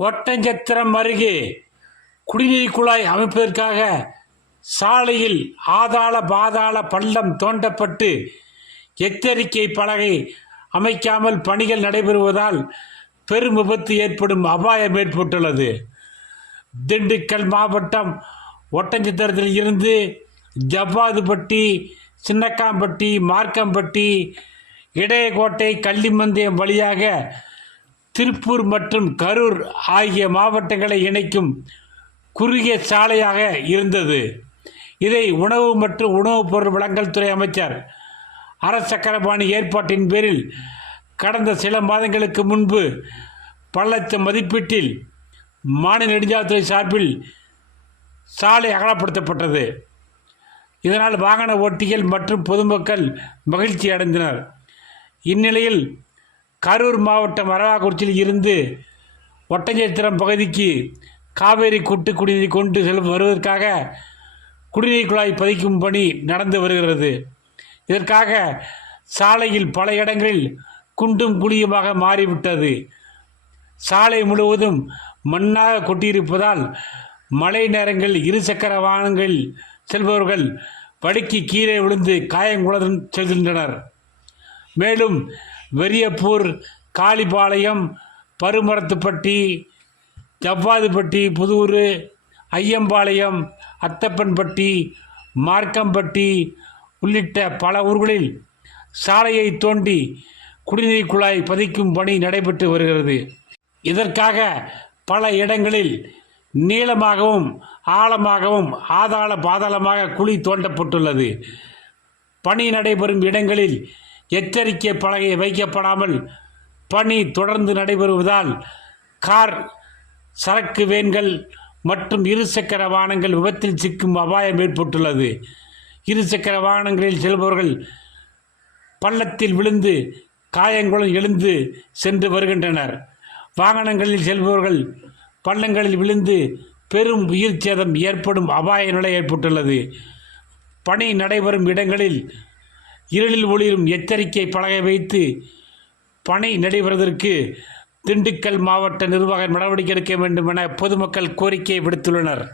ஒட்டஞ்சத்திரம் அருகே குடிநீர் குழாய் அமைப்பதற்காக சாலையில் ஆதாள பாதாள பள்ளம் தோண்டப்பட்டு எச்சரிக்கை பலகை அமைக்காமல் பணிகள் நடைபெறுவதால் பெரும் விபத்து ஏற்படும் அபாயம் ஏற்பட்டுள்ளது. திண்டுக்கல் மாவட்டம் ஒட்டஞ்சத்திரத்தில் இருந்து ஜவ்வாதுப்பட்டி சின்னக்காம்பட்டி மார்க்கம்பட்டி இடையகோட்டை கள்ளிமந்தயம் வழியாக திருப்பூர் மற்றும் கரூர் ஆகிய மாவட்டங்களை இணைக்கும் குறுகிய சாலையாக இருந்தது. இதை உணவு மற்றும் உணவுப் பொருள் வழங்கல் துறை அமைச்சர் அரசக்கரபாணி ஏற்பாட்டின் பேரில் கடந்த சில மாதங்களுக்கு முன்பு பல லட்சம் மதிப்பீட்டில் மாநில நெடுஞ்சாலைத்துறை சார்பில் சாலை அகலப்படுத்தப்பட்டது. இதனால் வாகன ஓட்டிகள் மற்றும் பொதுமக்கள் மகிழ்ச்சி அடைந்தனர் இந்நிலையில் கரூர் மாவட்டம் அரவாக்குறிச்சியில் இருந்து ஒட்டஞ்சத்திரம் பகுதிக்கு காவேரி கூட்டு குடிநீர் கொண்டு செல்லும் வருவதற்காக குடிநீர் குழாய் பதிக்கும் பணி நடந்து வருகிறது. இதற்காக சாலையில் பல இடங்களில் குண்டும் குழியுமாக மாறிவிட்டது. சாலை முழுவதும் மண்ணாக கொட்டியிருப்பதால் மழை நேரங்களில் இருசக்கர வாகனங்களில் செல்பவர்கள் வடிக்கு கீழே விழுந்து காயங்குளத்துடன் செல்கின்றனர். மேலும் வெறியப்பூர் காளிபாளையம் பருமரத்துப்பட்டி ஜவ்வாதுப்பட்டி புதூர் ஐயம்பாளையம் அத்தப்பன்பட்டி மார்க்கம்பட்டி உள்ளிட்ட பல ஊர்களில் சாலையை தோண்டி குடிநீர் குழாய் பதிக்கும் பணி நடைபெற்று வருகிறது. இதற்காக பல இடங்களில் நீளமாகவும் ஆழமாகவும் ஆதாள பாதாளமாக குழி தோண்டப்பட்டுள்ளது. பணி நடைபெறும் இடங்களில் எச்சரிக்கை பலகை வைக்கப்படாமல் பணி தொடர்ந்து நடைபெறுவதால் கார் சரக்கு வேன்கள் மற்றும் இருசக்கர வாகனங்கள் விபத்தில் சிக்கும் அபாயம் ஏற்பட்டுள்ளது. இருசக்கர வாகனங்களில் செல்பவர்கள் பள்ளத்தில் விழுந்து காயங்களும் எழுந்து சென்று வருகின்றனர். வாகனங்களில் செல்பவர்கள் பள்ளங்களில் விழுந்து பெரும் உயிர் சேதம் ஏற்படும் அபாய நிலை ஏற்பட்டுள்ளது. பணி நடைபெறும் இடங்களில் இருளில் ஒளிரும் எச்சரிக்கை பலகை வைத்து பணி நடைபெறுவதற்கு திண்டுக்கல் மாவட்ட நிர்வாகம் நடவடிக்கை எடுக்க வேண்டும் என பொதுமக்கள் கோரிக்கை விடுத்துள்ளனர்.